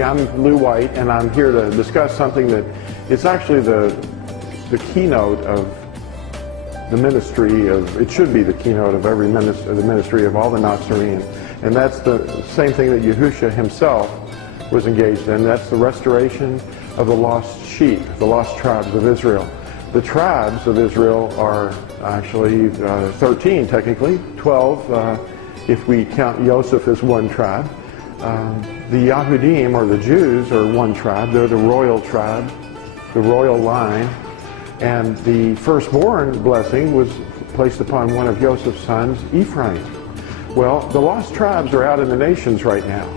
everybody. I'm Lou White, and I'm here to discuss something that is actually the keynote of the ministry of, it should be the keynote of every ministry, the ministry of all the Nazarene. And that's the same thing that Yahushua himself was engaged in. That's the restoration of the lost sheep, the lost tribes of Israel. The tribes of Israel are actually 13 technically, 12 if we count Joseph as one tribe. The Yahudim, or the Jews, are one tribe. They're the royal tribe, the royal line. And the firstborn blessing was placed upon one of Joseph's sons, Ephraim. Well, the lost tribes are out in the nations right now.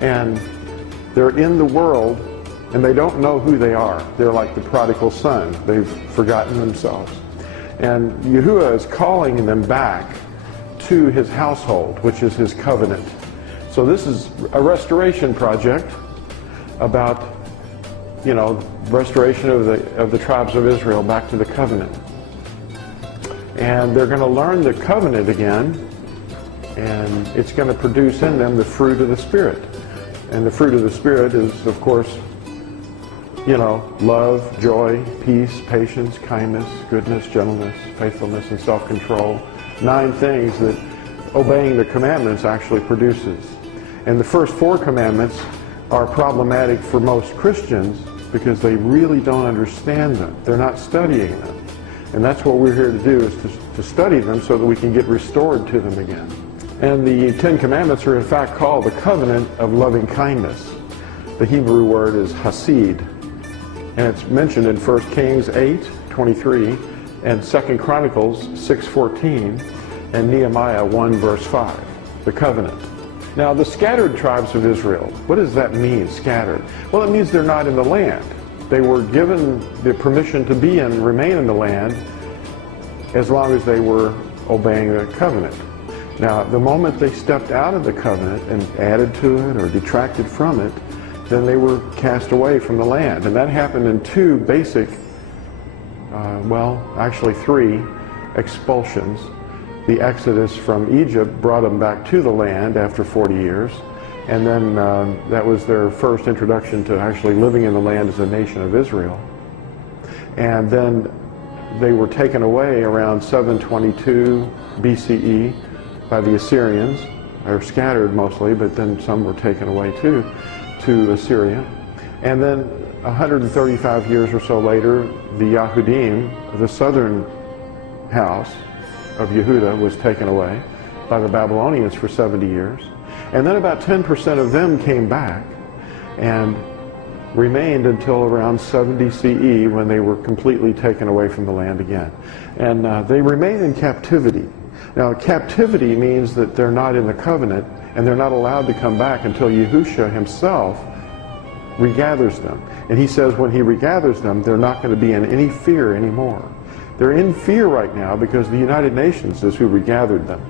And they're in the world, and they don't know who they are. They're like the prodigal son. They've forgotten themselves. And Yahuwah is calling them back to his household, which is his covenant. So this is a restoration project about, you know, restoration of the tribes of Israel back to the covenant. And they're going to learn the covenant again, and it's going to produce in them the fruit of the Spirit. And the fruit of the Spirit is, of course, you know, love, joy, peace, patience, kindness, goodness, gentleness, faithfulness, and self-control. 9 things that obeying the commandments actually produces. And the first 4 commandments are problematic for most Christians because they really don't understand them. They're not studying them. And that's what we're here to do, is to study them so that we can get restored to them again. And the 10 commandments are in fact called the covenant of loving kindness. The Hebrew word is hasid. And it's mentioned in 1 Kings 8:23 and 2 Chronicles 6:14 and Nehemiah 1 verse 5. The covenant. Now the scattered tribes of Israel, what does that mean, scattered? Well, it means they're not in the land. They were given the permission to be and remain in the land as long as they were obeying the covenant. Now, the moment they stepped out of the covenant and added to it or detracted from it, then they were cast away from the land. And that happened in 2 basic, well, actually 3 expulsions. The Exodus from Egypt brought them back to the land after 40 years. And then that was their first introduction to actually living in the land as a nation of Israel. And then they were taken away around 722 BCE by the Assyrians. They were scattered mostly, but then some were taken away too to Assyria. And then 135 years or so later, the Yahudim, the southern house of Yehuda, was taken away by the Babylonians for 70 years. And then about 10% of them came back and remained until around 70 CE, when they were completely taken away from the land again. And they remain in captivity. Now, captivity means that they're not in the covenant, and they're not allowed to come back until Yahushua himself regathers them. And he says when he regathers them, they're not going to be in any fear anymore. They're in fear right now because the United Nations is who regathered them.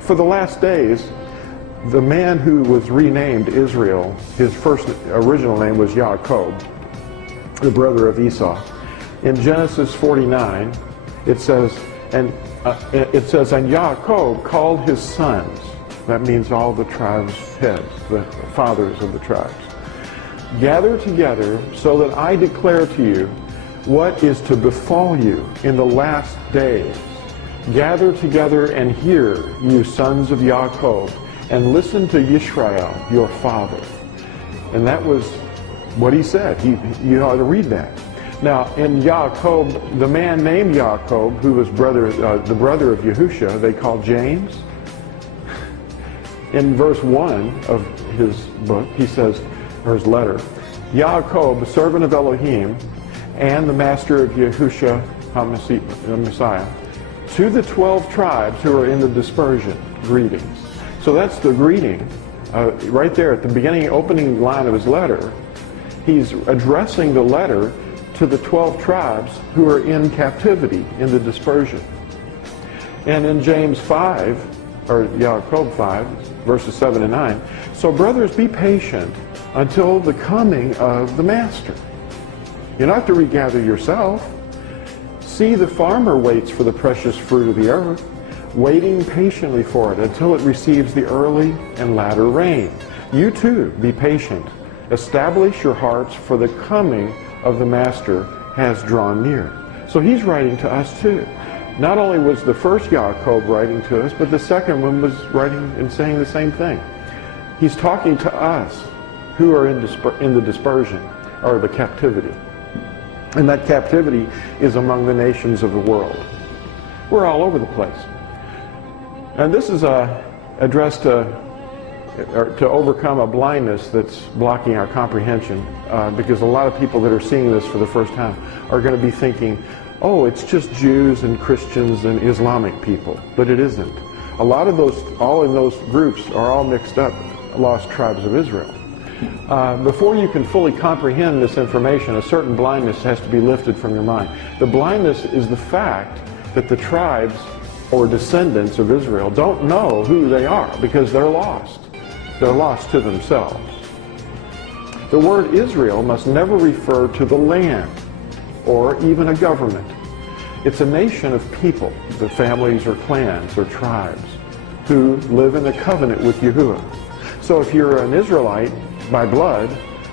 For the last days, the man who was renamed Israel, his first original name was Yaakov, the brother of Esau. In Genesis 49, it says, and Yaakov called his sons, that means all the tribes' heads, the fathers of the tribes, gather together so that I declare to you what is to befall you in the last days. Gather together and hear, you sons of Yaakov, and listen to Yisrael, your father. And that was what he said. You ought to read that. Now, in Yaakov, the man named Yaakov, who was the brother of Yahushua, they called James. In verse 1 of his book, he says, or his letter, Yaakov, the servant of Elohim, and the master of Yahushua Messiah, to the 12 tribes who are in the dispersion, greetings. So that's the greeting right there at the beginning, opening line of his letter. He's addressing the letter to the 12 tribes who are in captivity, in the dispersion. And in James 5, or Yaakov 5, verses 7 and 9, so brothers, be patient until the coming of the master. You don't have to regather yourself. See, the farmer waits for the precious fruit of the earth, waiting patiently for it until it receives the early and latter rain. You too, be patient. Establish your hearts, for the coming of the Master has drawn near. So he's writing to us too. Not only was the first Yaakov writing to us, but the second one was writing and saying the same thing. He's talking to us who are in the dispersion, or the captivity. And that captivity is among the nations of the world. We're all over the place. And this is addressed to overcome a blindness that's blocking our comprehension, because a lot of people that are seeing this for the first time are going to be thinking, oh, it's just Jews and Christians and Islamic people. But it isn't. A lot of those, all in those groups are all mixed up, lost tribes of Israel. Before you can fully comprehend this information, a certain blindness has to be lifted from your mind. The blindness is the fact that the tribes or descendants of Israel don't know who they are, because they're lost. They're lost to themselves. The word Israel must never refer to the land or even a government. It's a nation of people, the families or clans or tribes, who live in a covenant with Yahuwah. So if you're an Israelite by blood,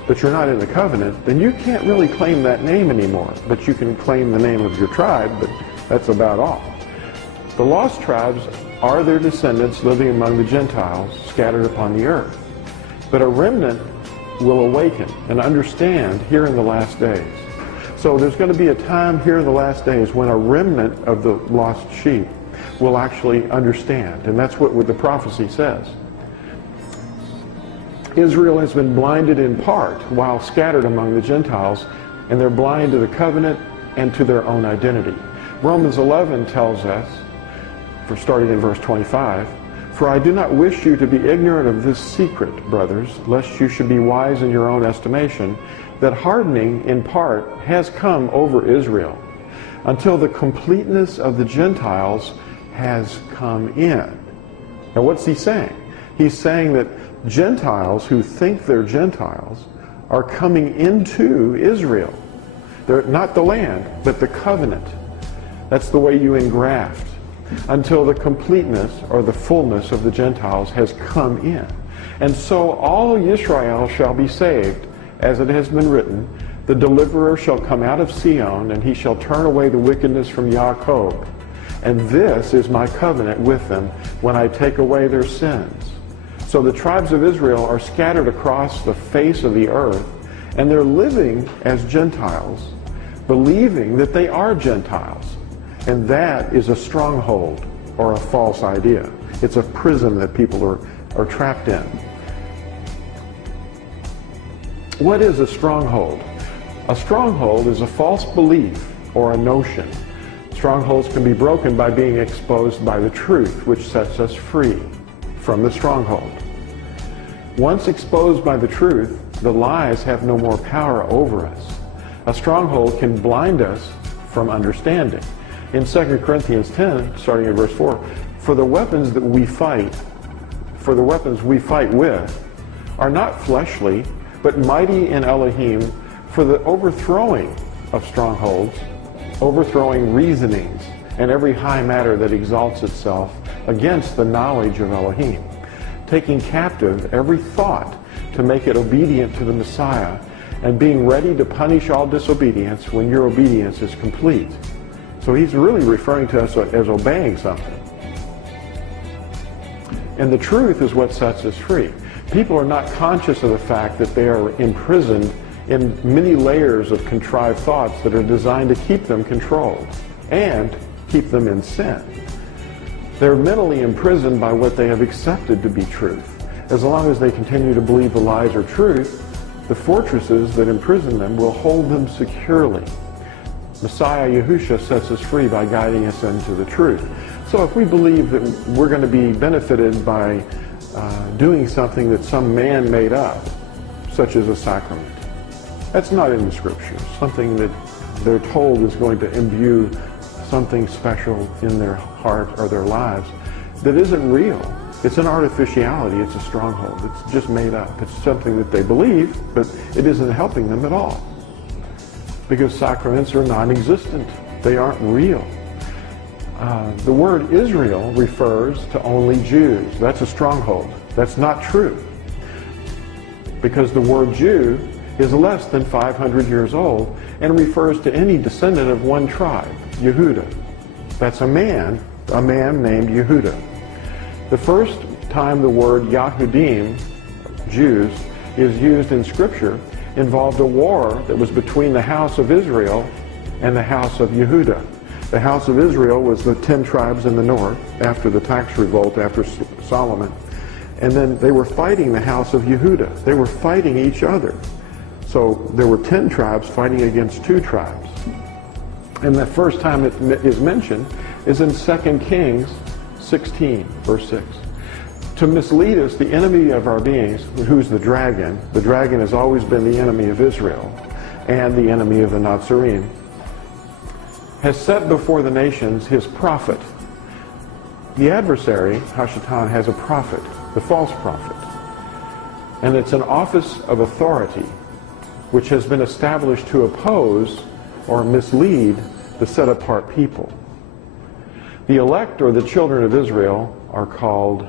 but you're not in the covenant, then you can't really claim that name anymore. But you can claim the name of your tribe, but that's about all. The lost tribes are their descendants living among the Gentiles scattered upon the earth. But a remnant will awaken and understand here in the last days. So there's going to be a time here in the last days when a remnant of the lost sheep will actually understand. And that's what the prophecy says. Israel has been blinded in part while scattered among the Gentiles, and they're blind to the covenant and to their own identity. Romans 11 tells us, for starting in verse 25, "For I do not wish you to be ignorant of this secret, brothers, lest you should be wise in your own estimation, that hardening in part has come over Israel, until the completeness of the Gentiles has come in." Now what's he saying? He's saying that Gentiles who think they're Gentiles are coming into Israel. They're not the land, but the covenant. That's the way you engraft. Until the completeness or the fullness of the Gentiles has come in. And so all Israel shall be saved, as it has been written, "The deliverer shall come out of Sion, and he shall turn away the wickedness from Jacob. And this is my covenant with them when I take away their sins." So the tribes of Israel are scattered across the face of the earth, and they're living as Gentiles, believing that they are Gentiles. And that is a stronghold or a false idea. It's a prison that people are trapped in. What is a stronghold? A stronghold is a false belief or a notion. Strongholds can be broken by being exposed by the truth, which sets us free from the stronghold. Once exposed by the truth, the lies have no more power over us. A stronghold can blind us from understanding. In 2 Corinthians 10, starting at verse 4, for the weapons we fight with are not fleshly, but mighty in Elohim for the overthrowing of strongholds, overthrowing reasonings, and every high matter that exalts itself against the knowledge of Elohim, taking captive every thought to make it obedient to the Messiah, and being ready to punish all disobedience when your obedience is complete. So he's really referring to us as obeying something. And the truth is what sets us free. People are not conscious of the fact that they are imprisoned in many layers of contrived thoughts that are designed to keep them controlled and keep them in sin. They're mentally imprisoned by what they have accepted to be truth. As long as they continue to believe the lies are truth, the fortresses that imprison them will hold them securely. Messiah Yahushua sets us free by guiding us into the truth. So if we believe that we're going to be benefited by doing something that some man made up, such as a sacrament, that's not in the scriptures. Something that they're told is going to imbue something special in their heart or their lives that isn't real. It's an artificiality. It's a stronghold. It's just made up. It's something that they believe, but it isn't helping them at all. Because sacraments are non-existent. They aren't real. The word Israel refers to only Jews. That's a stronghold. That's not true. because the word Jew is less than 500 years old and refers to any descendant of one tribe, Yehuda. That's a man named Yehuda. The first time the word Yahudim, Jews, is used in Scripture involved a war that was between the house of Israel and the house of Yehuda. The house of Israel was the 10 tribes in the north after the tax revolt after Solomon. And then they were fighting the house of Yehuda. They were fighting each other. So there were 10 tribes fighting against 2 tribes. And the first time it is mentioned is in 2 Kings 16, verse 6. To mislead us, the enemy of our beings, who's the dragon has always been the enemy of Israel and the enemy of the Nazarene, has set before the nations his prophet. The adversary, Hashatan, has a prophet, the false prophet. And it's an office of authority which has been established to oppose or mislead the set-apart people. The elect, or the children of Israel, are called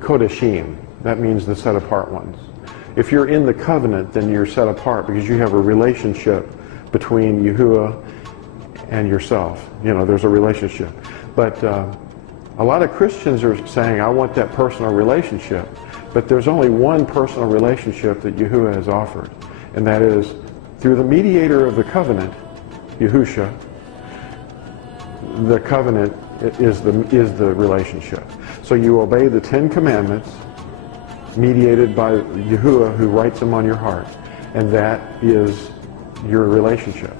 Kodeshim. That means the set-apart ones. If you're in the covenant, then you're set apart because you have a relationship between Yahuwah and yourself. You know, there's a relationship. But a lot of Christians are saying, I want that personal relationship. But there's only one personal relationship that Yahuwah has offered, and that is through the mediator of the covenant, Yahusha. The covenant is the relationship. So you obey the 10 Commandments mediated by Yahuwah, who writes them on your heart, and that is your relationship.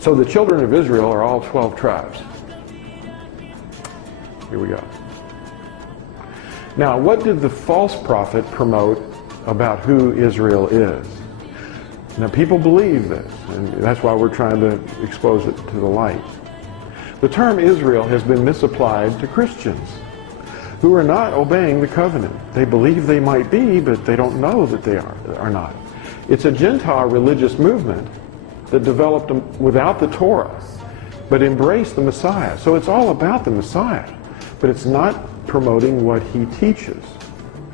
So the children of Israel are all 12 tribes. Here we go. Now, what did the false prophet promote about who Israel is? Now, people believe this, and that's why we're trying to expose it to the light. The term Israel has been misapplied to Christians who are not obeying the covenant. They believe they might be, but they don't know that they are not. It's a Gentile religious movement that developed without the Torah, but embraced the Messiah. So it's all about the Messiah, but it's not promoting what he teaches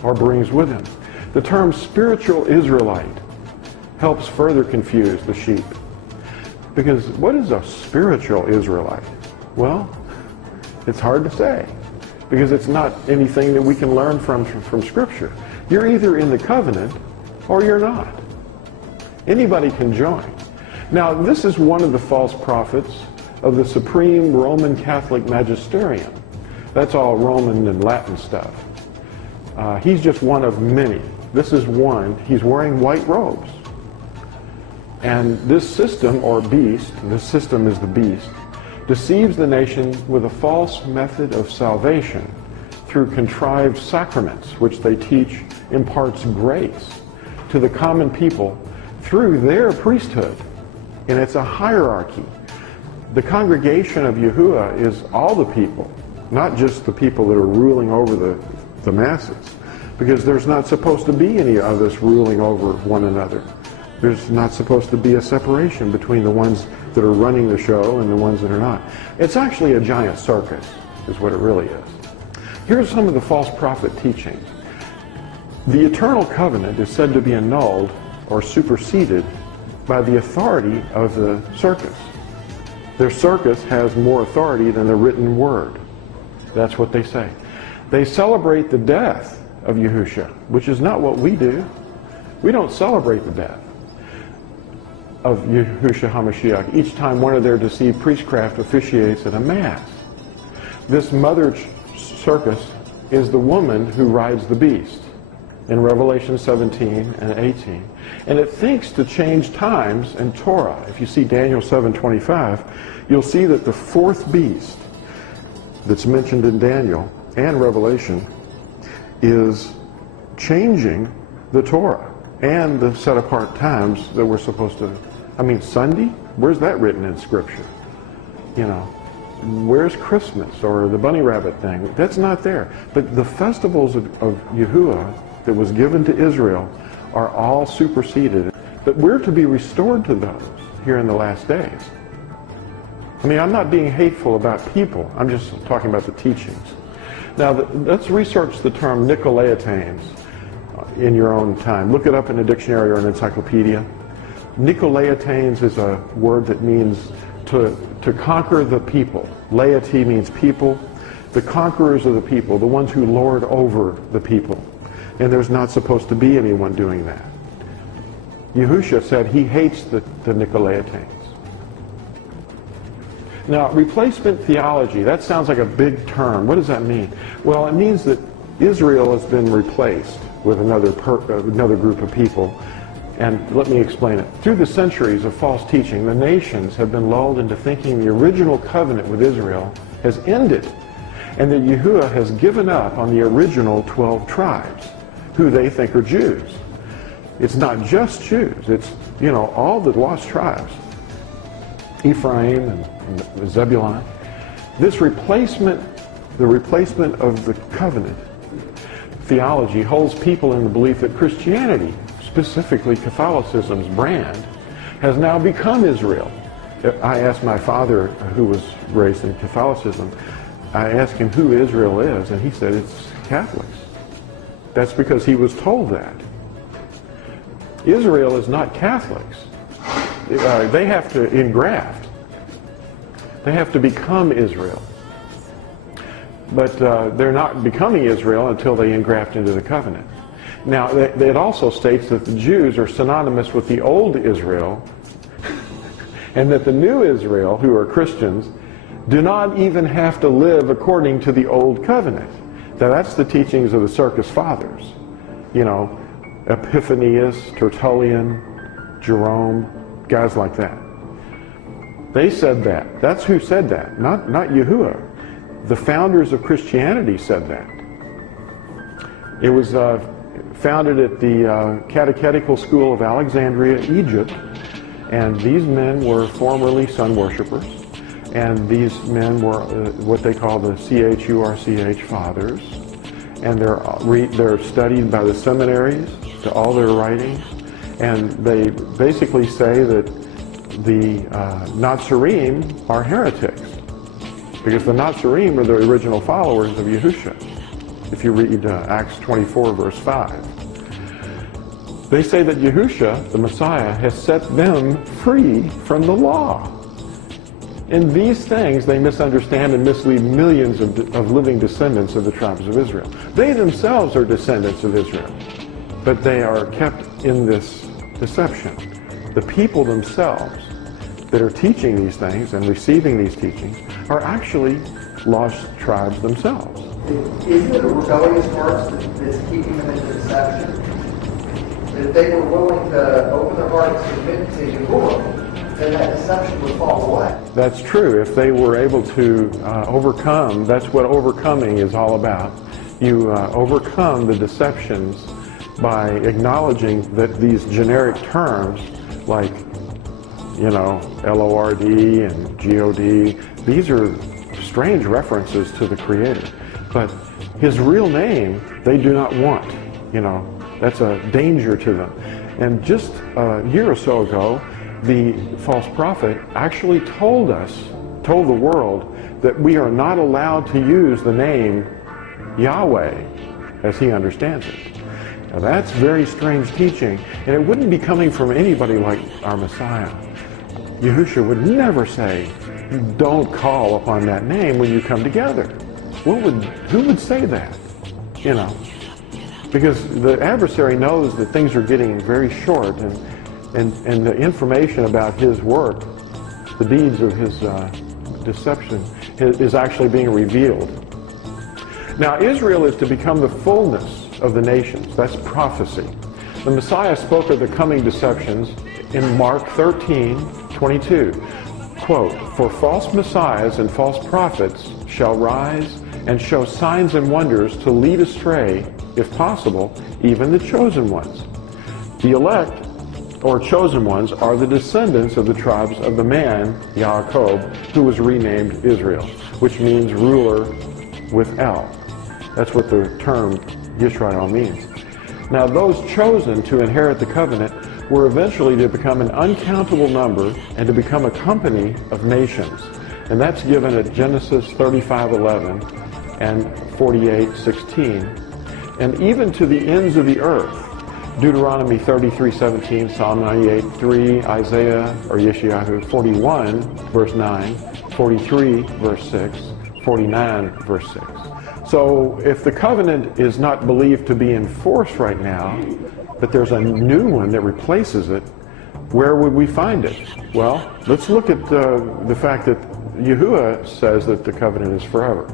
or brings with him. The term spiritual Israelite helps further confuse the sheep. Because what is a spiritual Israelite? Well, it's hard to say, because it's not anything that we can learn from Scripture. You're either in the covenant or you're not. Anybody can join. Now, this is one of the false prophets of the supreme Roman Catholic magisterium. That's all Roman and Latin stuff. He's just one of many. This is one. He's wearing white robes. And this system, or beast, this system is the beast, deceives the nation with a false method of salvation through contrived sacraments, which they teach imparts grace to the common people through their priesthood. And it's a hierarchy. The congregation of Yahuwah is all the people, not just the people that are ruling over the masses, because there's not supposed to be any of us ruling over one another. There's not supposed to be a separation between the ones that are running the show and the ones that are not. It's actually a giant circus, is what it really is. Here's some of the false prophet teaching. The eternal covenant is said to be annulled or superseded by the authority of the circus. Their circus has more authority than the written word. That's what they say. They celebrate the death of Yahusha, which is not what we do. We don't celebrate the death of Yahushua HaMashiach each time one of their deceived priestcraft officiates at a mass. This mother circus is the woman who rides the beast in Revelation 17 and 18. And it thinks to change times and Torah. If you see Daniel 7:25, you'll see that the fourth beast that's mentioned in Daniel and Revelation is changing the Torah and the set-apart times that we're supposed to. I mean, Sunday? Where's that written in Scripture? You know, where's Christmas or the bunny rabbit thing? That's not there. But the festivals of Yahuwah that was given to Israel are all superseded. But we're to be restored to those here in the last days. I mean, I'm not being hateful about people. I'm just talking about the teachings. Now, let's research the term Nicolaitanes in your own time. Look it up in a dictionary or an encyclopedia. Nicolaitanes is a word that means to conquer the people. Laity means people. The conquerors of the people, the ones who lord over the people. And there's not supposed to be anyone doing that. Yahusha said he hates the Nicolaitanes. Now, replacement theology, that sounds like a big term. What does that mean? Well, it means that Israel has been replaced with another group of people. And let me explain it. Through the centuries of false teaching, the nations have been lulled into thinking the original covenant with Israel has ended, and that Yahuwah has given up on the original 12 tribes, who they think are Jews. It's not just Jews. It's, all the lost tribes. Ephraim and Zebulun. This replacement, the replacement of the covenant theology, holds people in the belief that Christianity, specifically Catholicism's brand, has now become Israel. I asked my father, who was raised in Catholicism, I asked him who Israel is, and he said it's Catholics. That's because he was told that. Israel is not Catholics. They have to engraft. They have to become Israel. But they're not becoming Israel until they engraft into the covenant. Now, it also states that the Jews are synonymous with the old Israel, and that the new Israel, who are Christians, do not even have to live according to the old covenant. Now, that's the teachings of the Circus Fathers. Epiphanius, Tertullian, Jerome, guys like that. They said that. That's who said that, not Yahuwah. The founders of Christianity said that. It was founded at the Catechetical School of Alexandria, Egypt, and these men were formerly sun worshippers, and these men were what they call the CHURCH fathers, and they're studied by the seminaries to all their writings, and they basically say that the Nazarene are heretics, because the Nazarene were the original followers of Yahusha. If you read Acts 24, verse 5. They say that Yahusha, the Messiah, has set them free from the law. In these things, they misunderstand and mislead millions of living descendants of the tribes of Israel. They themselves are descendants of Israel, but they are kept in this deception. The people themselves that are teaching these things and receiving these teachings are actually lost tribes themselves. Isn't it a rebellious heart that's keeping them in deception? If they were willing to open their heart and submit to Yahuwah, then that deception would fall away. That's true. If they were able to overcome, that's what overcoming is all about. You overcome the deceptions by acknowledging that these generic terms like, LORD and GOD, these are strange references to the Creator. But his real name, they do not want. That's a danger to them. And just a year or so ago, the false prophet actually told the world, that we are not allowed to use the name Yahweh as he understands it. Now that's very strange teaching, and it wouldn't be coming from anybody like our Messiah. Yahusha would never say, don't call upon that name when you come together. Who would say that? Because the adversary knows that things are getting very short, and the information about his work, the deeds of his deception, is actually being revealed. Now, Israel is to become the fullness of the nations. That's prophecy. The Messiah spoke of the coming deceptions in Mark 13:22. Quote, "For false messiahs and false prophets shall rise and show signs and wonders to lead astray, if possible, even the chosen ones." The elect, or chosen ones, are the descendants of the tribes of the man, Yaakov, who was renamed Israel, which means ruler with El. That's what the term Yisrael means. Now, those chosen to inherit the covenant were eventually to become an uncountable number and to become a company of nations. And that's given at Genesis 35:11 and 48:16, and even to the ends of the earth. Deuteronomy 33:17, Psalm 98:3, Isaiah or Yeshayahu 41 verse 9, 43 verse 6, 49 verse 6. So if the covenant is not believed to be in force right now, but there's a new one that replaces it, where would we find it? Well, let's look at the fact that Yahuwah says that the covenant is forever.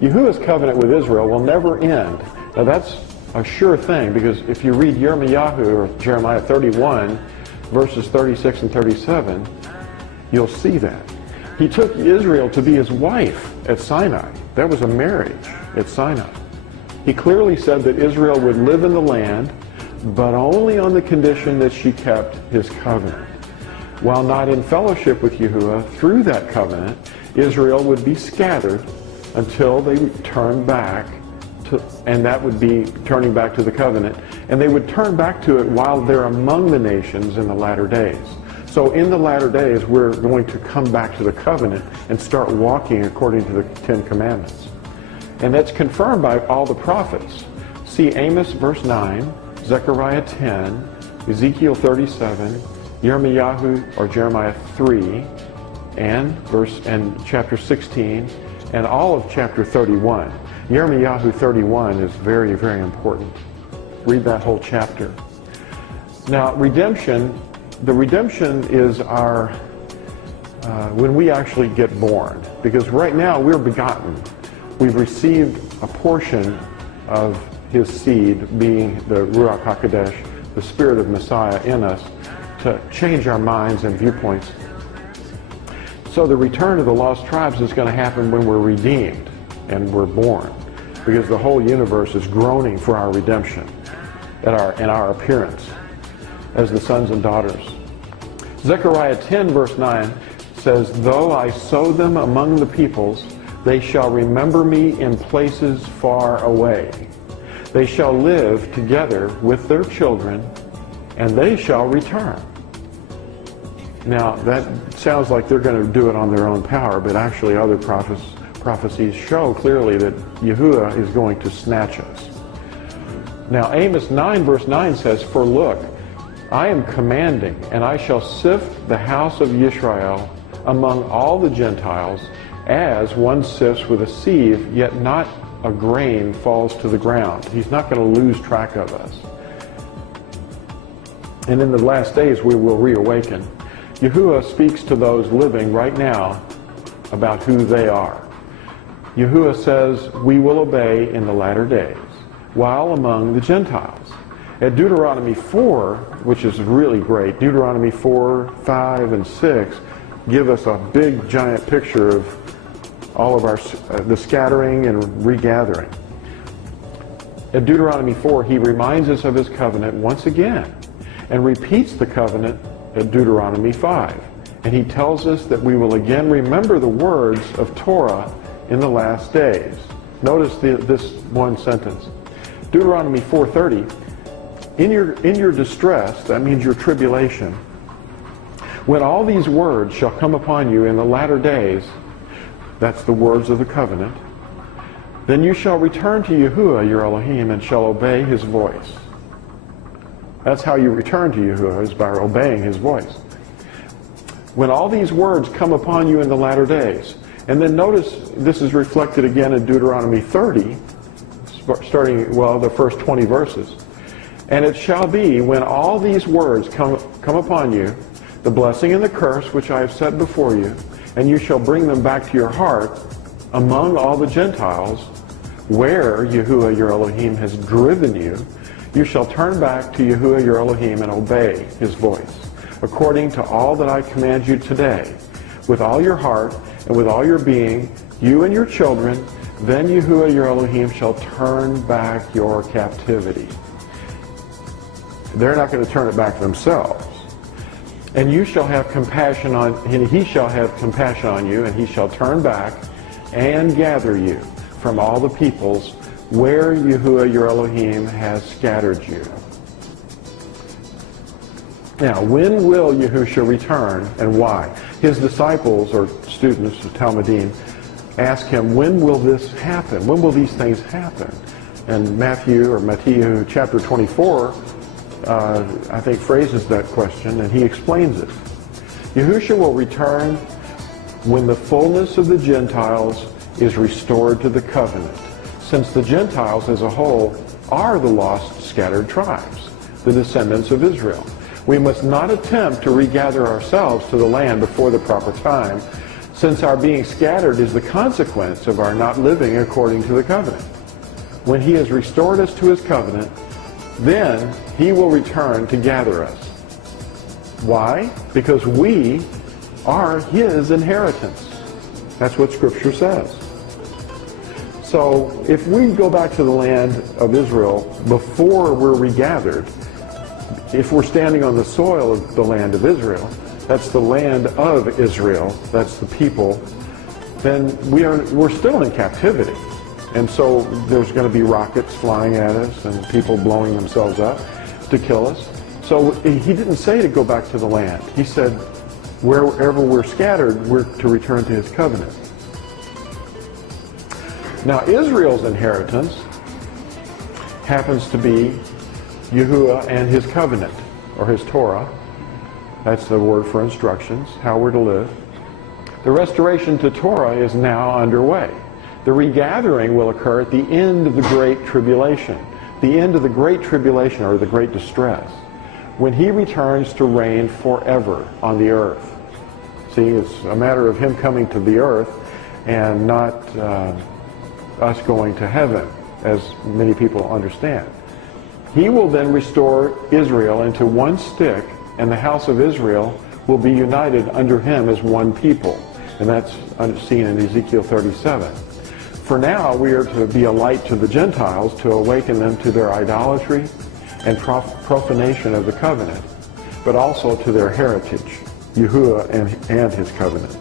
Yahuwah's covenant with Israel will never end. Now that's a sure thing, because if you read Yirmiyahu or Jeremiah 31, verses 36 and 37, you'll see that. He took Israel to be his wife at Sinai. That was a marriage at Sinai. He clearly said that Israel would live in the land, but only on the condition that she kept his covenant. While not in fellowship with Yahuwah, through that covenant, Israel would be scattered until they turned back to, and that would be turning back to the covenant, and they would turn back to it while they're among the nations in the latter days. So in the latter days, we're going to come back to the covenant and start walking according to the Ten Commandments. And that's confirmed by all the prophets. See Amos verse 9, Zechariah 10, Ezekiel 37, Yirmiyahu or Jeremiah 3, and chapter 16, and all of chapter 31. Yirmiyahu 31 is very, very important. Read that whole chapter. Now, redemption, the redemption is our, when we actually get born. Because right now we're begotten. We've received a portion of his seed, being the Ruach HaKodesh, the Spirit of Messiah in us, to change our minds and viewpoints. So the return of the lost tribes is going to happen when we're redeemed and we're born, because the whole universe is groaning for our redemption in our appearance as the sons and daughters. Zechariah 10 verse 9 says, "Though I sow them among the peoples, they shall remember me in places far away. They shall live together with their children, and they shall return." Now, that sounds like they're going to do it on their own power, but actually other prophecies show clearly that Yahuwah is going to snatch us. Now, Amos 9 verse 9 says, "For look, I am commanding, and I shall sift the house of Israel among all the Gentiles, as one sifts with a sieve, yet not a grain falls to the ground." He's not going to lose track of us. And in the last days we will reawaken. Yahuwah speaks to those living right now about who they are. Yahuwah says we will obey in the latter days while among the Gentiles. At Deuteronomy 4, which is really great, Deuteronomy 4, 5, and 6 give us a big giant picture of all of the scattering and regathering. At Deuteronomy 4, he reminds us of his covenant once again and repeats the covenant at Deuteronomy 5. And he tells us that we will again remember the words of Torah in the last days. Notice this one sentence. Deuteronomy 4:30, in your distress, that means your tribulation, when all these words shall come upon you in the latter days, that's the words of the covenant, then you shall return to Yahuwah your Elohim and shall obey his voice. That's how you return to Yahuwah, is by obeying his voice. When all these words come upon you in the latter days. And then notice this is reflected again in Deuteronomy 30, starting, the first 20 verses. "And it shall be, when all these words come upon you, the blessing and the curse which I have set before you, and you shall bring them back to your heart among all the Gentiles, where Yahuwah your Elohim has driven you, you shall turn back to Yahuwah your Elohim and obey his voice, according to all that I command you today, with all your heart and with all your being, you and your children, then Yahuwah your Elohim shall turn back your captivity." They're not going to turn it back themselves. "And you shall have compassion on, and he shall have compassion on you, and he shall turn back and gather you from all the peoples where Yahuwah your Elohim has scattered you." Now, when will Yahushua return and why? His disciples, or students, or Talmudim, ask him, when will this happen? When will these things happen? And Matthew chapter 24, I think phrases that question, and he explains it. Yahushua will return when the fullness of the Gentiles is restored to the covenant, since the Gentiles as a whole are the lost scattered tribes, the descendants of Israel. We must not attempt to regather ourselves to the land before the proper time, since our being scattered is the consequence of our not living according to the covenant. When he has restored us to his covenant, then he will return to gather us. Why? Because we are his inheritance. That's what Scripture says. So if we go back to the land of Israel before we're regathered, if we're standing on the soil of the land of Israel, that's the land of Israel, that's the people, then we're still in captivity. And so there's going to be rockets flying at us and people blowing themselves up to kill us. So he didn't say to go back to the land. He said wherever we're scattered, we're to return to his covenant. Now Israel's inheritance happens to be Yahuwah and his covenant, or his Torah. That's the word for instructions, how we're to live. The restoration to Torah is now underway. The regathering will occur at the end of the Great Tribulation. The end of the Great Tribulation, or the Great Distress, when he returns to reign forever on the earth. See, it's a matter of him coming to the earth and not us going to heaven, as many people understand. He will then restore Israel into one stick, and the house of Israel will be united under him as one people. And that's seen in Ezekiel 37. For now, we are to be a light to the Gentiles, to awaken them to their idolatry and profanation of the covenant, but also to their heritage, Yahuwah and his covenant.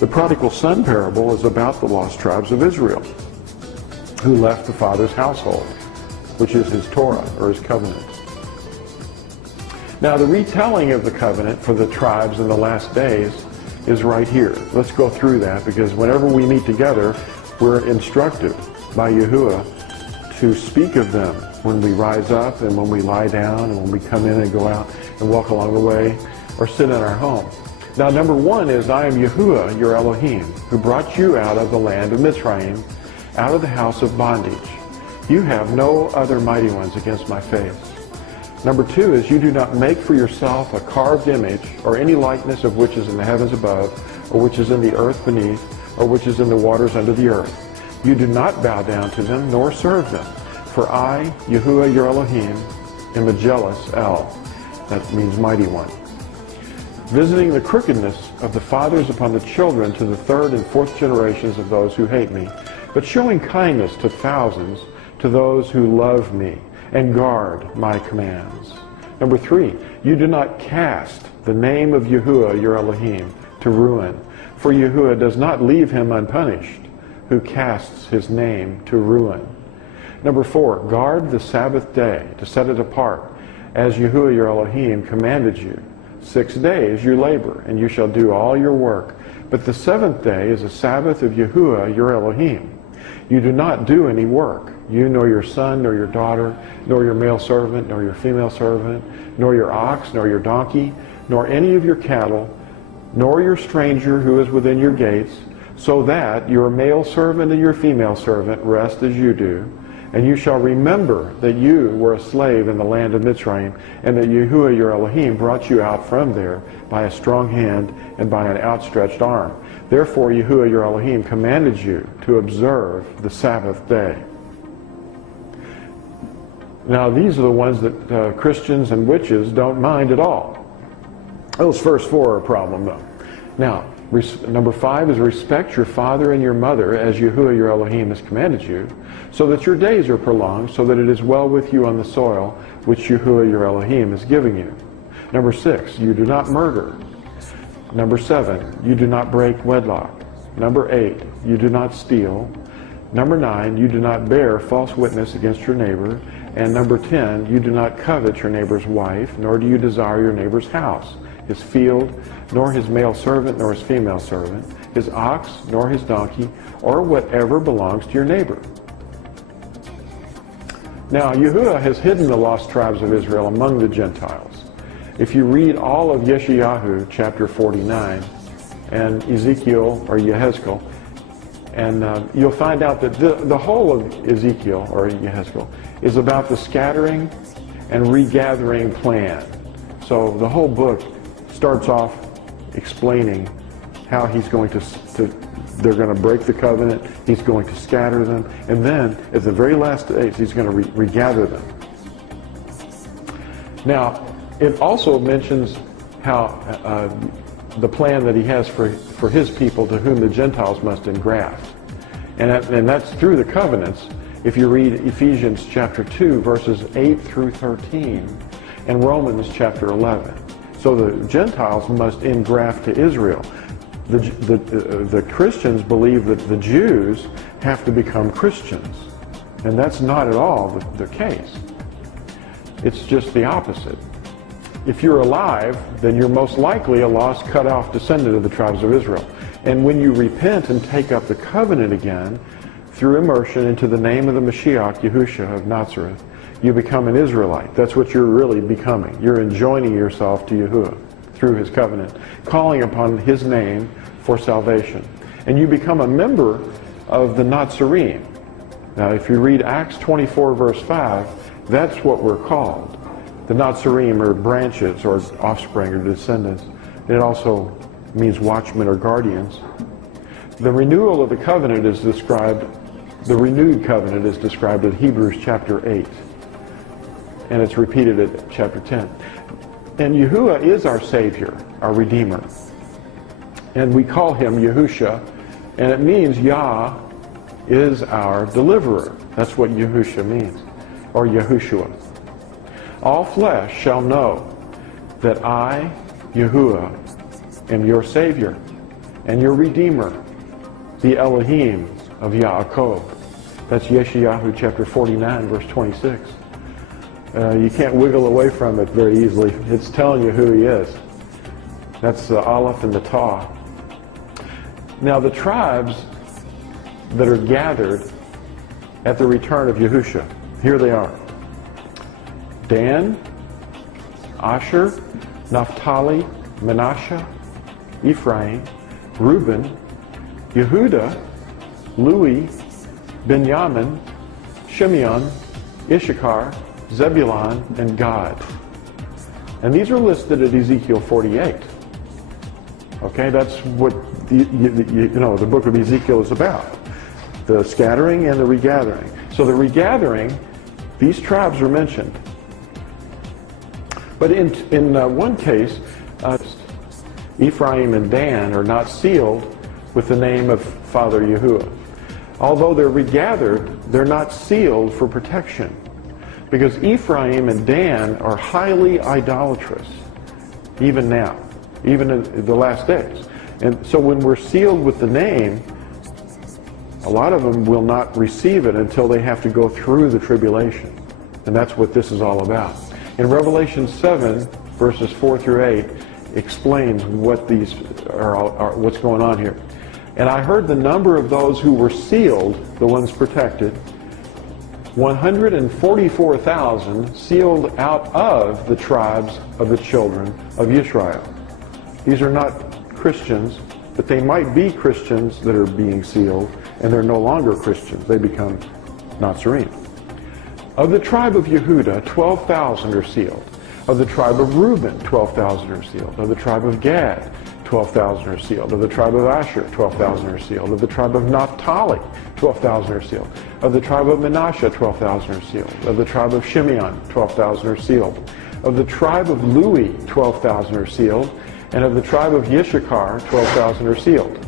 The prodigal son parable is about the lost tribes of Israel, who left the father's household, which is his Torah, or his covenant. Now, the retelling of the covenant for the tribes in the last days is right here. Let's go through that, because whenever we meet together, we're instructed by Yahuwah to speak of them when we rise up and when we lie down and when we come in and go out and walk along the way or sit in our home. Now, number one is, I am Yahuwah, your Elohim, who brought you out of the land of Mitzrayim, out of the house of bondage. You have no other mighty ones against my face. Number two is, you do not make for yourself a carved image or any likeness of which is in the heavens above, or which is in the earth beneath, or which is in the waters under the earth. You do not bow down to them, nor serve them. For I, Yahuwah your Elohim, am a jealous El. That means mighty one. Visiting the crookedness of the fathers upon the children to the third and fourth generations of those who hate me, but showing kindness to thousands, to those who love me and guard my commands. Number three, you do not cast the name of Yahuwah your Elohim to ruin, for Yahuwah does not leave him unpunished, who casts his name to ruin. Number four, guard the Sabbath day to set it apart, as Yahuwah your Elohim commanded you. 6 days you labor, and you shall do all your work. But the seventh day is a Sabbath of Yahuwah your Elohim. You do not do any work, you nor your son, nor your daughter, nor your male servant, nor your female servant, nor your ox, nor your donkey, nor any of your cattle, nor your stranger who is within your gates, so that your male servant and your female servant rest as you do. And you shall remember that you were a slave in the land of Mitzrayim, and that Yahuwah your Elohim brought you out from there by a strong hand and by an outstretched arm. Therefore Yahuwah your Elohim commanded you to observe the Sabbath day. Now these are the ones that Christians and witches don't mind at all. Those first four are a problem though. Now, number five is, respect your father and your mother as Yahuwah your Elohim has commanded you, so that your days are prolonged, so that it is well with you on the soil which Yahuwah your Elohim is giving you. Number six, you do not murder. Number seven, you do not break wedlock. Number eight, you do not steal. Number nine, you do not bear false witness against your neighbor. And number 10, you do not covet your neighbor's wife, nor do you desire your neighbor's house. his field, nor his male servant, nor his female servant, his ox, nor his donkey, or whatever belongs to your neighbor. Now, Yahuwah has hidden the lost tribes of Israel among the Gentiles. If you read all of Yeshayahu, chapter 49, and Ezekiel, or Yehezkel, and you'll find out that the whole of Ezekiel, or Yehezkel, is about the scattering and regathering plan. So the whole book starts off explaining how he's going to they're going to break the covenant, he's going to scatter them, and then at the very last days he's going to regather them. Now, it also mentions how the plan that he has for his people to whom the Gentiles must engraft. And that's through the covenants. If you read Ephesians chapter 2, verses 8 through 13, and Romans chapter 11. So the Gentiles must engraft to Israel. The Christians believe that the Jews have to become Christians. And that's not at all the case. It's just the opposite. If you're alive, then you're most likely a lost, cut-off descendant of the tribes of Israel. And when you repent and take up the covenant again, through immersion into the name of the Mashiach, Yahushua of Nazareth, you become an Israelite. That's what you're really becoming. You're enjoining yourself to Yahuwah through his covenant, calling upon his name for salvation. And you become a member of the Nazarene. Now, if you read Acts 24, verse 5, that's what we're called. The Nazarene are branches or offspring or descendants. It also means watchmen or guardians. The renewal of the covenant is described, the renewed covenant is described in Hebrews chapter 8. And it's repeated at chapter 10. And Yahuwah is our Savior, our Redeemer. And we call him Yahusha, and it means Yah is our deliverer. That's what Yahusha means, or Yahushua. All flesh shall know that I, Yahuwah, am your Savior and your Redeemer, the Elohim of Yaakov. That's Yeshayahu chapter 49, verse 26. You can't wiggle away from it very easily. It's telling you who he is. That's the Aleph and the Taw. Now the tribes that are gathered at the return of Yahusha, here they are. Dan, Asher, Naphtali, Manasseh, Ephraim, Reuben, Yehuda, Louis, Benjamin, Shimeon, Issachar, Zebulun, and Gad. And these are listed at Ezekiel 48. Okay, that's what the book of Ezekiel is about. The scattering and the regathering. So the regathering, these tribes are mentioned. But in one case, Ephraim and Dan are not sealed with the name of Father Yahuwah. Although they're regathered, they're not sealed for protection. Because Ephraim and Dan are highly idolatrous, even now, even in the last days. And so when we're sealed with the name, a lot of them will not receive it until they have to go through the tribulation. And that's what this is all about. In Revelation 7, verses 4 through 8, explains what these are what's going on here. And I heard the number of those who were sealed, the ones protected, 144,000 sealed out of the tribes of the children of Israel. These are not Christians, but they might be Christians that are being sealed, and they're no longer Christians. They become Nazarene. Of the tribe of Yehuda, 12,000 are sealed. Of the tribe of Reuben, 12,000 are sealed. Of the tribe of Gad, 12,000 are sealed. Of the tribe of Asher, 12,000 are sealed. Of the tribe of Naphtali, 12,000 are sealed. Of the tribe of Manasseh, 12,000 are sealed. Of the tribe of Shimeon, 12,000 are sealed. Of the tribe of Louis, 12,000 are sealed. And of the tribe of Issachar, 12,000 are sealed.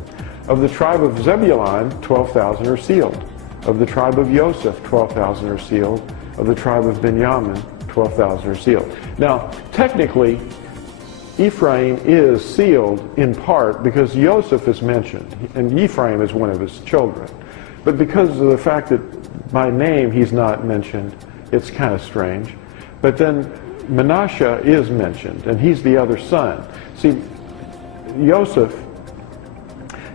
Of the tribe of Zebulun, 12,000 are sealed. Of the tribe of Joseph, 12,000 are sealed. Of the tribe of Benjamin, 12,000 are sealed. Now, technically, Ephraim is sealed in part because Joseph is mentioned, and Ephraim is one of his children. But because of the fact that by name he's not mentioned, it's kind of strange. But then Manasseh is mentioned, and he's the other son. See, Joseph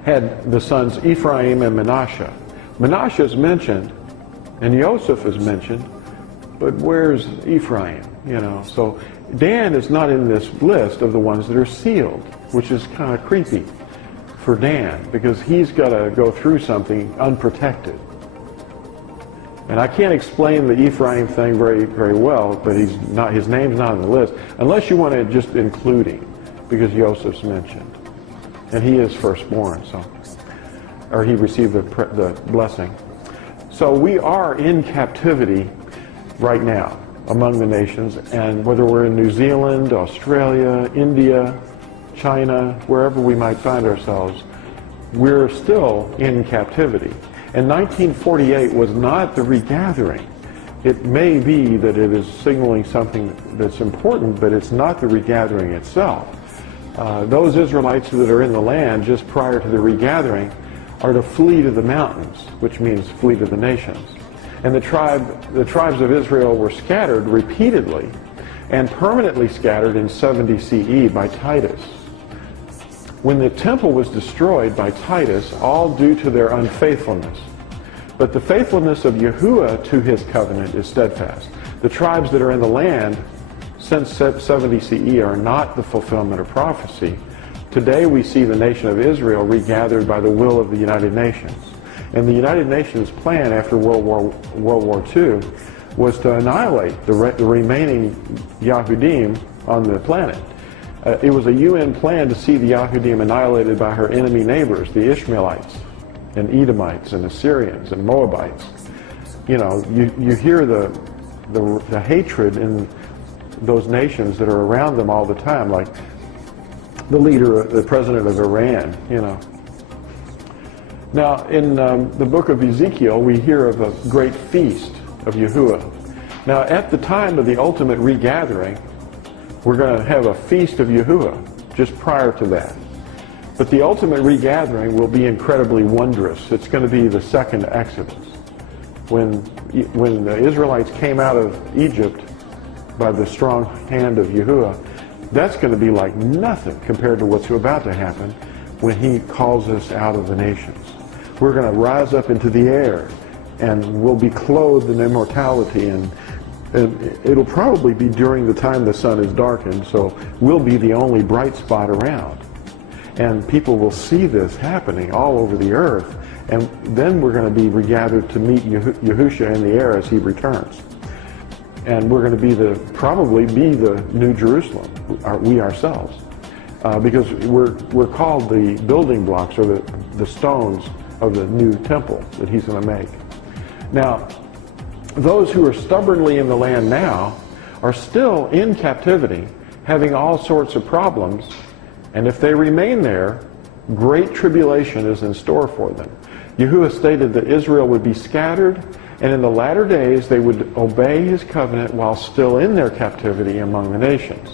had the sons Ephraim and Manasseh. Manasseh is mentioned, and Joseph is mentioned, but where's Ephraim? So Dan is not in this list of the ones that are sealed, which is kind of creepy for Dan, because he's got to go through something unprotected. And I can't explain the Ephraim thing very, very well, but his name's not on the list, unless you want to just include him, because Joseph's mentioned. And he is firstborn, or he received the blessing. So we are in captivity right now among the nations, and whether we're in New Zealand, Australia, India, China, wherever we might find ourselves, we're still in captivity. And 1948 was not the regathering. It may be that it is signaling something that's important, but it's not the regathering itself. Those Israelites that are in the land just prior to the regathering are to flee to the mountains, which means flee to the nations. And the tribes of Israel were scattered repeatedly and permanently scattered in 70 CE by Titus. When the temple was destroyed by Titus, all due to their unfaithfulness. But the faithfulness of Yahuwah to his covenant is steadfast. The tribes that are in the land since 70 CE are not the fulfillment of prophecy. Today we see the nation of Israel regathered by the will of the United Nations. And the United Nations plan after World War II was to annihilate the remaining Yahudim on the planet. It was a UN plan to see the Yahudim annihilated by her enemy neighbors, the Ishmaelites and Edomites and Assyrians and Moabites. You hear the hatred in those nations that are around them all the time, like the leader, the president of Iran, Now, in the book of Ezekiel, we hear of a great feast of Yahuwah. Now, at the time of the ultimate regathering, we're going to have a feast of Yahuwah just prior to that. But the ultimate regathering will be incredibly wondrous. It's going to be the second Exodus. When the Israelites came out of Egypt by the strong hand of Yahuwah, that's going to be like nothing compared to what's about to happen when he calls us out of the nations. We're going to rise up into the air, and we'll be clothed in immortality, and it'll probably be during the time the sun is darkened, so we'll be the only bright spot around. And people will see this happening all over the earth, and then we're going to be regathered to meet Yahusha in the air as he returns. And we're going to probably be the New Jerusalem, we ourselves, because we're called the building blocks, or the stones of the new temple that he's going to make. Now, those who are stubbornly in the land now are still in captivity, having all sorts of problems, and if they remain there, great tribulation is in store for them. Yahuwah stated that Israel would be scattered, and in the latter days they would obey his covenant while still in their captivity among the nations.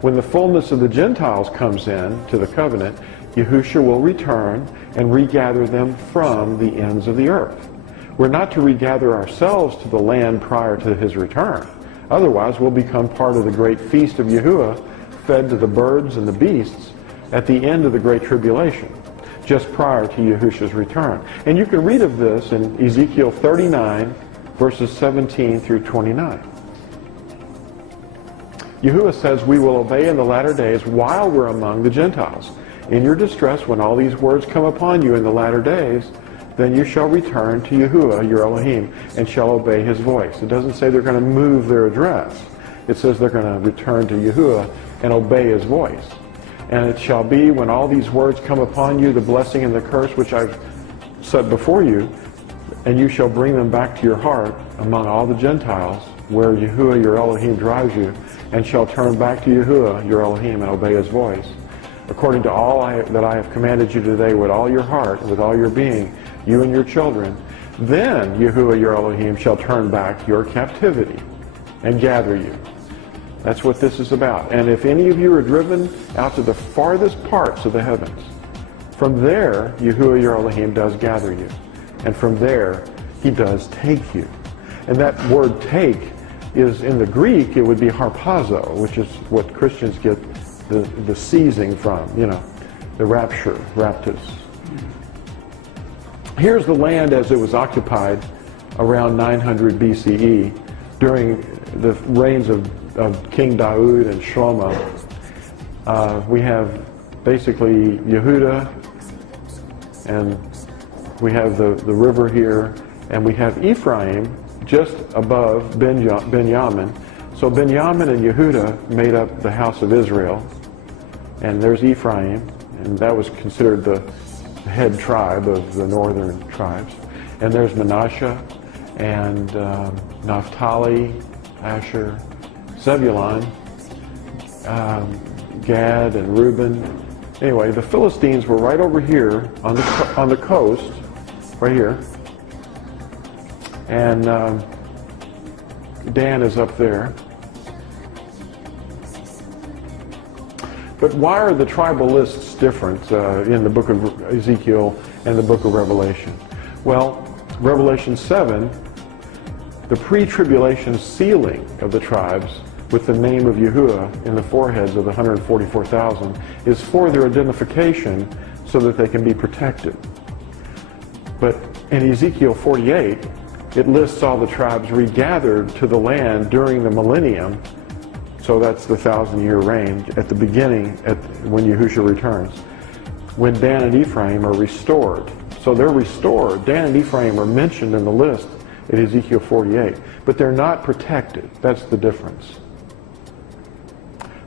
When the fullness of the Gentiles comes in to the covenant, Yahusha will return and regather them from the ends of the earth. We're not to regather ourselves to the land prior to his return. Otherwise, we'll become part of the great feast of Yahuwah, fed to the birds and the beasts at the end of the Great Tribulation, just prior to Yahusha's return. And you can read of this in Ezekiel 39, verses 17 through 29. Yahuwah says, we will obey in the latter days while we're among the Gentiles. In your distress, when all these words come upon you in the latter days, then you shall return to Yahuwah, your Elohim, and shall obey his voice. It doesn't say they're going to move their address. It says they're going to return to Yahuwah and obey his voice. And it shall be, when all these words come upon you, the blessing and the curse which I've set before you, and you shall bring them back to your heart among all the Gentiles, where Yahuwah, your Elohim, drives you, and shall turn back to Yahuwah, your Elohim, and obey his voice. According to all that I have commanded you today with all your heart, with all your being, you and your children, then Yahuwah, your Elohim, shall turn back your captivity and gather you. That's what this is about. And if any of you are driven out to the farthest parts of the heavens, from there, Yahuwah, your Elohim, does gather you. And from there, he does take you. And that word take is in the Greek, it would be harpazo, which is what Christians get the seizing from, you know, the rapture, raptus. Here's the land as it was occupied around 900 BCE during the reigns of King Daud and Shlomo. We have basically Yehuda, and we have the river here, and we have Ephraim just above Benjamin. So Benjamin and Yehuda made up the house of Israel, and there's Ephraim, and that was considered the head tribe of the northern tribes. And there's Manasseh, and Naphtali, Asher, Zebulun, Gad, and Reuben. Anyway, the Philistines were right over here on the coast, right here, and Dan is up there. But why are the tribal lists different in the book of Ezekiel and the book of Revelation? Well, Revelation 7, the pre-tribulation sealing of the tribes with the name of Yahuwah in the foreheads of the 144,000 is for their identification so that they can be protected. But in Ezekiel 48, it lists all the tribes regathered to the land during the millennium. So that's the 1,000-year reign at the beginning, when Yahushua returns, when Dan and Ephraim are restored. So they're restored. Dan and Ephraim are mentioned in the list in Ezekiel 48, but they're not protected. That's the difference.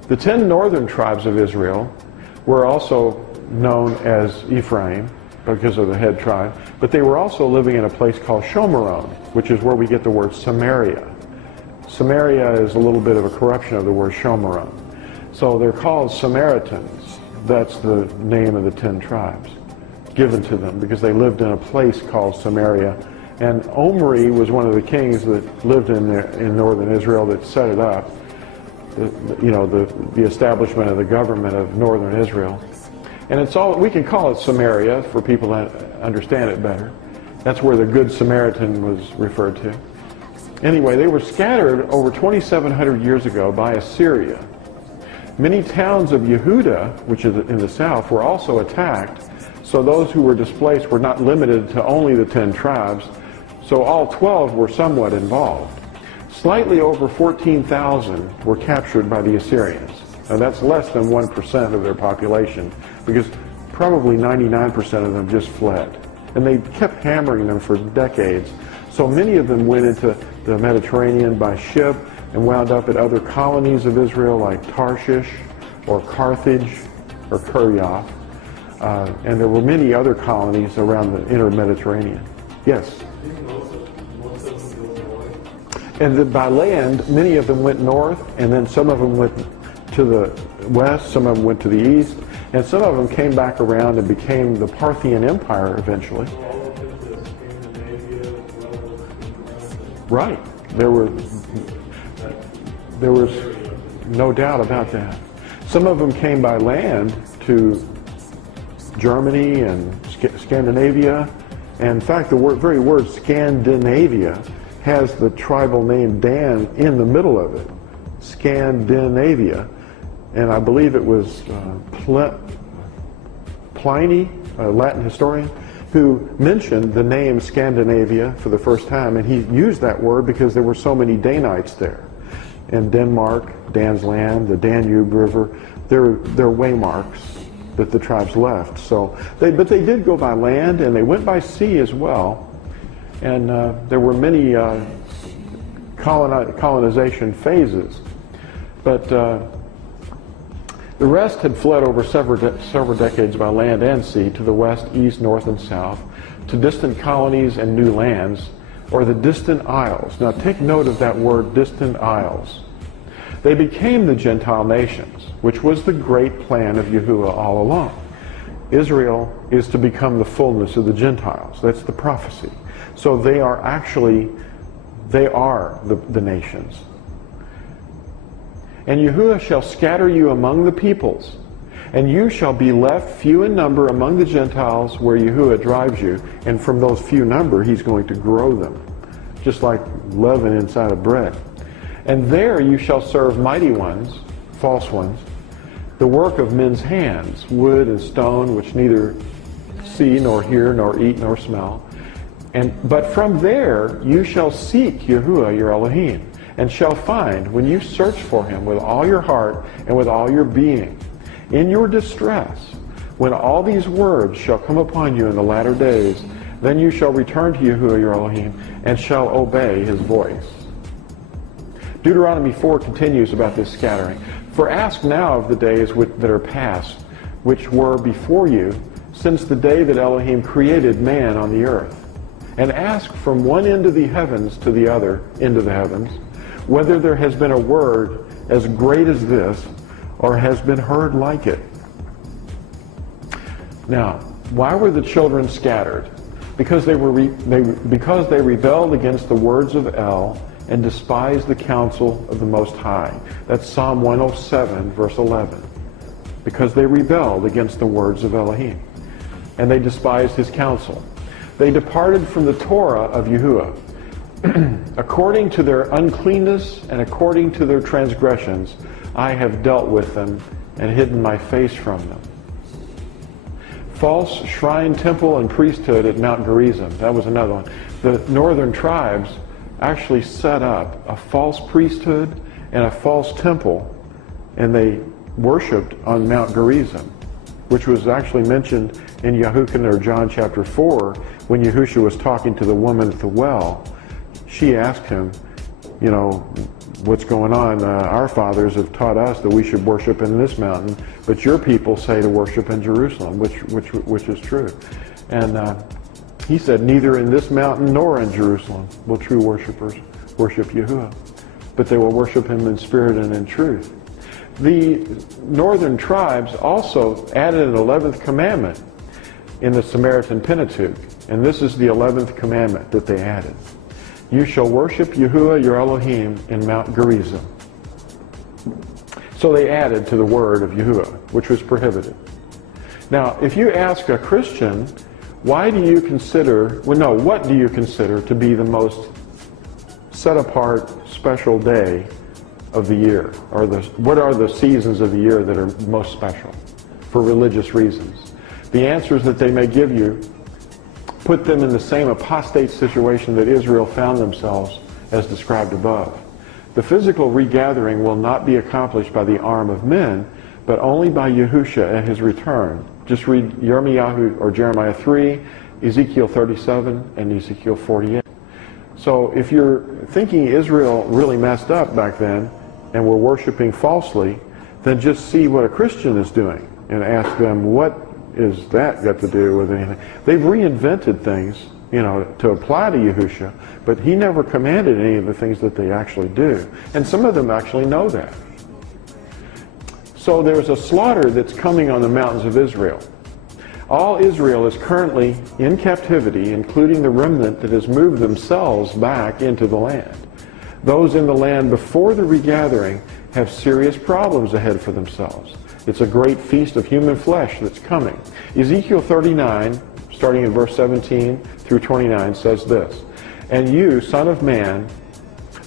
The 10 northern tribes of Israel were also known as Ephraim because of the head tribe, but they were also living in a place called Shomeron, which is where we get the word Samaria. Samaria is a little bit of a corruption of the word Shomeron. So they're called Samaritans. That's the name of the 10 tribes given to them because they lived in a place called Samaria. And Omri was one of the kings that lived in northern Israel that set it up, the establishment of the government of northern Israel. And it's all, we can call it Samaria for people that understand it better. That's where the Good Samaritan was referred to. Anyway, they were scattered over 2,700 years ago by Assyria. Many towns of Yehuda, which is in the south, were also attacked. So those who were displaced were not limited to only the 10 tribes. So all 12 were somewhat involved. Slightly over 14,000 were captured by the Assyrians. Now that's less than 1% of their population, because probably 99% of them just fled. And they kept hammering them for decades. So many of them went into the Mediterranean by ship and wound up at other colonies of Israel like Tarshish or Carthage or Kuryath. And there were many other colonies around the inner Mediterranean. Yes? And by land, many of them went north, and then some of them went to the west, some of them went to the east, and some of them came back around and became the Parthian Empire eventually. Right. There was no doubt about that. Some of them came by land to Germany and Scandinavia. And in fact, the very word Scandinavia has the tribal name Dan in the middle of it. Scandinavia. And I believe it was Pliny, a Latin historian, who mentioned the name Scandinavia for the first time, and he used that word because there were so many Danites there. In Denmark, Dan's land, the Danube River, they're waymarks that the tribes left. So, but they did go by land, and they went by sea as well. And there were many colonization phases. But the rest had fled over several decades by land and sea to the west, east, north, and south, to distant colonies and new lands, or the distant isles. Now take note of that word, distant isles. They became the Gentile nations, which was the great plan of Yahuwah all along. Israel is to become the fullness of the Gentiles. That's the prophecy. So they are the nations. And Yahuwah shall scatter you among the peoples, and you shall be left few in number among the Gentiles where Yahuwah drives you. And from those few number, he's going to grow them, just like leaven inside of bread. And there you shall serve mighty ones, false ones, the work of men's hands, wood and stone, which neither see, nor hear, nor eat, nor smell. But from there you shall seek Yahuwah your Elohim, and shall find, when you search for him with all your heart and with all your being. In your distress, when all these words shall come upon you in the latter days, then you shall return to Yahuwah your Elohim, and shall obey his voice. Deuteronomy 4 continues about this scattering. For ask now of the days that are past, which were before you, since the day that Elohim created man on the earth. And ask from one end of the heavens to the other end of the heavens, whether there has been a word as great as this, or has been heard like it. Now, why were the children scattered? Because they rebelled against the words of El and despised the counsel of the Most High. That's Psalm 107, verse 11. Because they rebelled against the words of Elohim, and they despised his counsel. They departed from the Torah of Yahuwah. According to their uncleanness and according to their transgressions, I have dealt with them and hidden my face from them. False shrine, temple, and priesthood at Mount Gerizim. That was another one. The northern tribes actually set up a false priesthood and a false temple, and they worshipped on Mount Gerizim, which was actually mentioned in Yahukin, or John chapter 4, when Yahushua was talking to the woman at the well. She asked him, you know, what's going on? Our fathers have taught us that we should worship in this mountain, but your people say to worship in Jerusalem, which is true. And he said, neither in this mountain nor in Jerusalem will true worshipers worship Yahuwah, but they will worship him in spirit and in truth. The northern tribes also added an 11th commandment in the Samaritan Pentateuch, and this is the 11th commandment that they added. You shall worship Yahuwah your Elohim in Mount Gerizim. So they added to the word of Yahuwah, which was prohibited. Now, if you ask a Christian, what do you consider to be the most set-apart, special day of the year? Or what are the seasons of the year that are most special for religious reasons? The answers that they may give you put them in the same apostate situation that Israel found themselves as described above. The physical regathering will not be accomplished by the arm of men, but only by Yahushua at his return. Just read Jeremiah 3, Ezekiel 37, and Ezekiel 48. So if you're thinking Israel really messed up back then and were worshiping falsely, then just see what a Christian is doing and ask them, what is that got to do with anything? They've reinvented things, you know, to apply to Yahushua, but he never commanded any of the things that they actually do. And some of them actually know that. So there's a slaughter that's coming on the mountains of Israel. All Israel is currently in captivity, including the remnant that has moved themselves back into the land. Those in the land before the regathering have serious problems ahead for themselves. It's a great feast of human flesh that's coming. Ezekiel 39, starting in verse 17 through 29, says this, And you, son of man,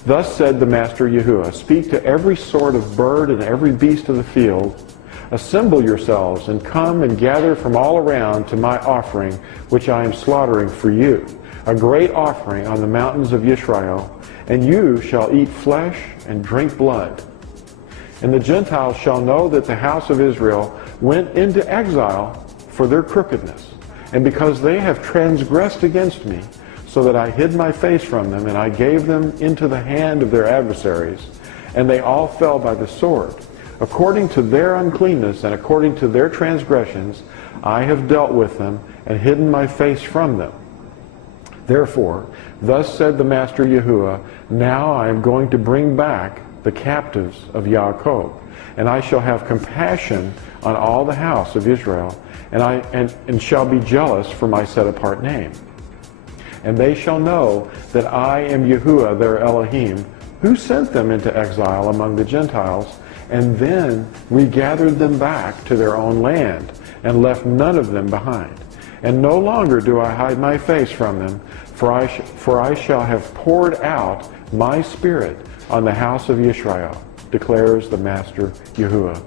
thus said the Master Yahuwah, speak to every sort of bird and every beast of the field, assemble yourselves and come and gather from all around to my offering, which I am slaughtering for you, a great offering on the mountains of Israel, and you shall eat flesh and drink blood. And the Gentiles shall know that the house of Israel went into exile for their crookedness, and because they have transgressed against me, so that I hid my face from them, and I gave them into the hand of their adversaries, and they all fell by the sword. According to their uncleanness and according to their transgressions, I have dealt with them and hidden my face from them. Therefore, thus said the Master Yahuwah, now I am going to bring back the captives of Yaakov, and I shall have compassion on all the house of Israel, and shall be jealous for my set-apart name. And they shall know that I am Yahuwah their Elohim, who sent them into exile among the Gentiles, and then regathered them back to their own land, and left none of them behind. And no longer do I hide my face from them, for I shall have poured out my spirit on the house of Israel, declares the Master Yahuwah.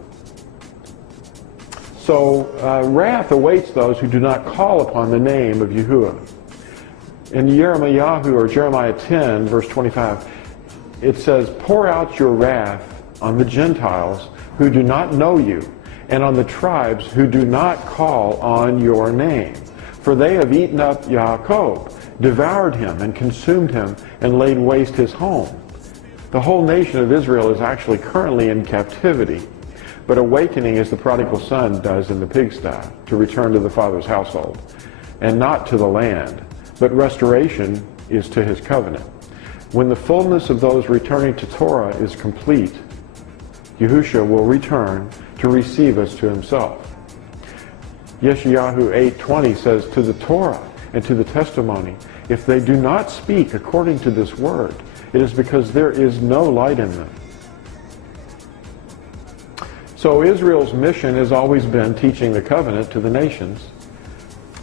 So wrath awaits those who do not call upon the name of Yahuwah. In Jeremiah 10, verse 25, it says, "Pour out your wrath on the Gentiles who do not know you, and on the tribes who do not call on your name. For they have eaten up Jacob, devoured him, and consumed him, and laid waste his home." The whole nation of Israel is actually currently in captivity, but awakening as the prodigal son does in the pigsty, to return to the father's household, and not to the land, but restoration is to his covenant. When the fullness of those returning to Torah is complete, Yahushua will return to receive us to himself. Yeshayahu 8:20 says, "To the Torah and to the testimony, if they do not speak according to this word, it is because there is no light in them." So Israel's mission has always been teaching the covenant to the nations.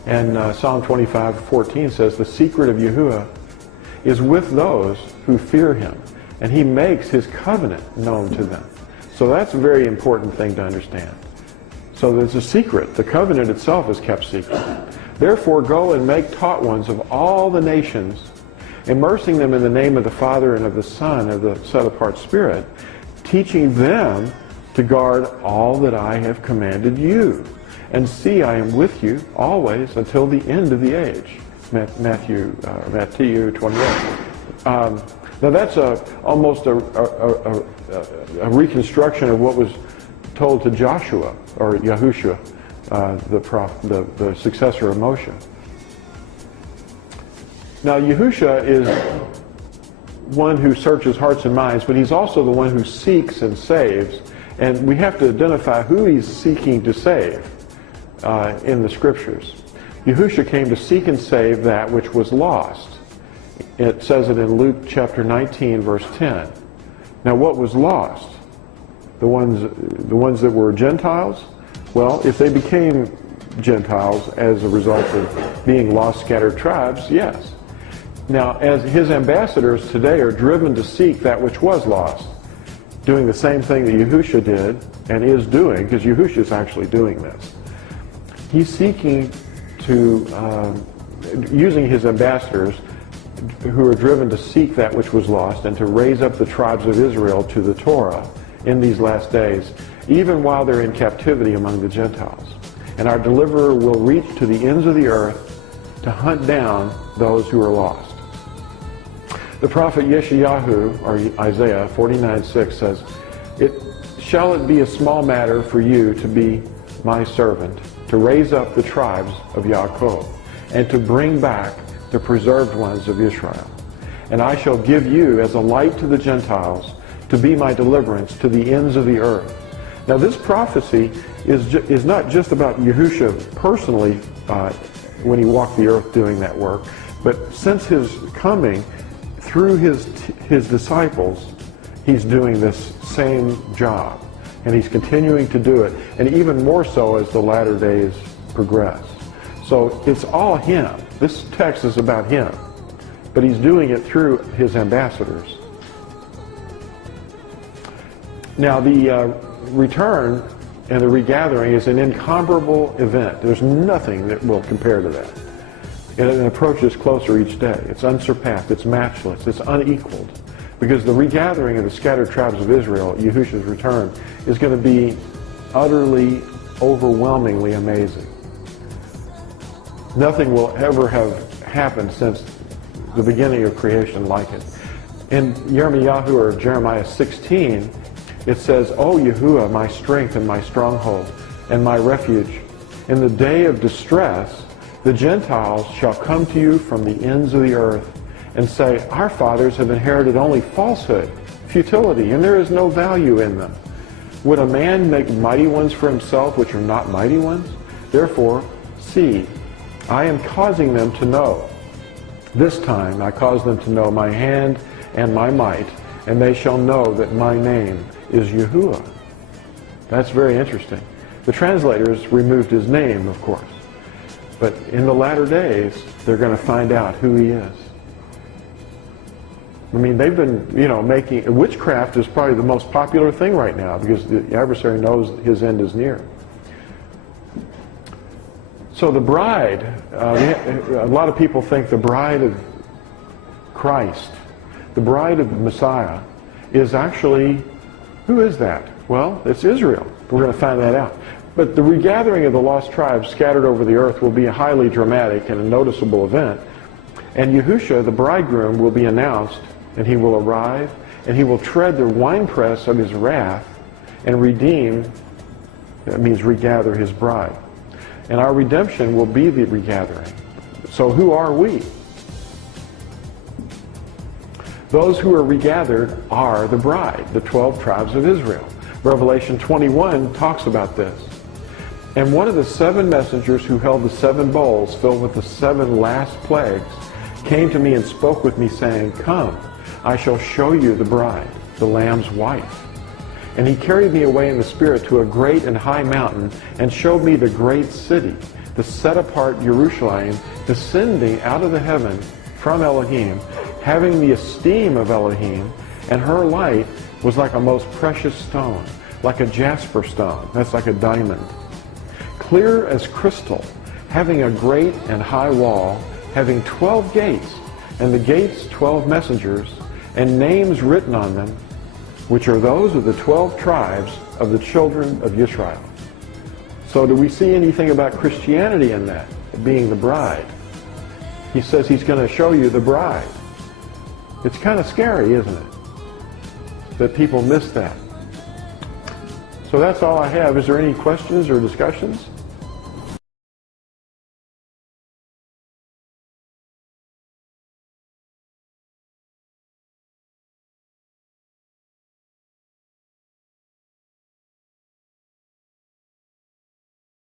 And Psalm 25:14 says, "The secret of Yahuwah is with those who fear him, and he makes his covenant known to them." So that's a very important thing to understand. So there's a secret. The covenant itself is kept secret. "Therefore go and make taught ones of all the nations, immersing them in the name of the Father and of the Son and of the set-apart Spirit, teaching them to guard all that I have commanded you. And see, I am with you always until the end of the age." Matthew 28. Now that's almost a reconstruction of what was told to Joshua, or Yahushua, the successor of Moshe. Now Yahushua is one who searches hearts and minds, but he's also the one who seeks and saves. And we have to identify who he's seeking to save in the scriptures. Yahushua came to seek and save that which was lost. It says it in Luke chapter 19, verse 10. Now what was lost? The ones that were Gentiles? Well, if they became Gentiles as a result of being lost scattered tribes, yes. Now, as his ambassadors today are driven to seek that which was lost, doing the same thing that Yahushua did and is doing, because Yahushua is actually doing this. He's seeking to, using his ambassadors who are driven to seek that which was lost and to raise up the tribes of Israel to the Torah in these last days, even while they're in captivity among the Gentiles. And our deliverer will reach to the ends of the earth to hunt down those who are lost. The prophet Yeshayahu, or Isaiah 49:6 says, Shall it be a small matter for you to be my servant, to raise up the tribes of Jacob, and to bring back the preserved ones of Israel? And I shall give you as a light to the Gentiles, to be my deliverance to the ends of the earth. Now this prophecy is not just about Yahushua personally when he walked the earth doing that work, but since his coming, through his disciples, he's doing this same job. And he's continuing to do it, and even more so as the latter days progress. So it's all him. This text is about him, but he's doing it through his ambassadors. Now the return and the regathering is an incomparable event. There's nothing that will compare to that. And it approaches closer each day. It's unsurpassed, it's matchless, it's unequaled. Because the regathering of the scattered tribes of Israel, Yahushua's return, is going to be utterly, overwhelmingly amazing. Nothing will ever have happened since the beginning of creation like it. In Jeremiah 16, it says, O Yahuwah, my strength and my stronghold and my refuge, in the day of distress, the Gentiles shall come to you from the ends of the earth and say, our fathers have inherited only falsehood, futility, and there is no value in them. Would a man make mighty ones for himself which are not mighty ones? Therefore, see, I am causing them to know. This time I cause them to know my hand and my might, and they shall know that my name is Yahuwah. That's very interesting. The translators removed his name, of course. But in the latter days, they're going to find out who he is. I mean, they've been, making, witchcraft is probably the most popular thing right now because the adversary knows his end is near. So the bride, a lot of people think the bride of Christ, the bride of the Messiah, is actually, who is that? Well, it's Israel. We're going to find that out. But the regathering of the lost tribes scattered over the earth will be a highly dramatic and a noticeable event. And Yahusha, the bridegroom, will be announced, and he will arrive, and he will tread the winepress of his wrath and redeem, that means regather his bride. And our redemption will be the regathering. So who are we? Those who are regathered are the bride, the 12 tribes of Israel. Revelation 21 talks about this. And one of the 7 messengers who held the 7 bowls filled with the 7 last plagues came to me and spoke with me, saying, Come, I shall show you the bride, the Lamb's wife. And he carried me away in the Spirit to a great and high mountain, and showed me the great city, the set-apart Jerusalem, descending out of the heaven from Elohim, having the esteem of Elohim, and her light was like a most precious stone, like a jasper stone, that's like a diamond, clear as crystal, having a great and high wall, having 12 gates, and the gates 12 messengers, and names written on them, which are those of the 12 tribes of the children of Israel. So do we see anything about Christianity in that, being the bride? He says he's going to show you the bride. It's kind of scary, isn't it? That people miss that. So that's all I have. Is there any questions or discussions?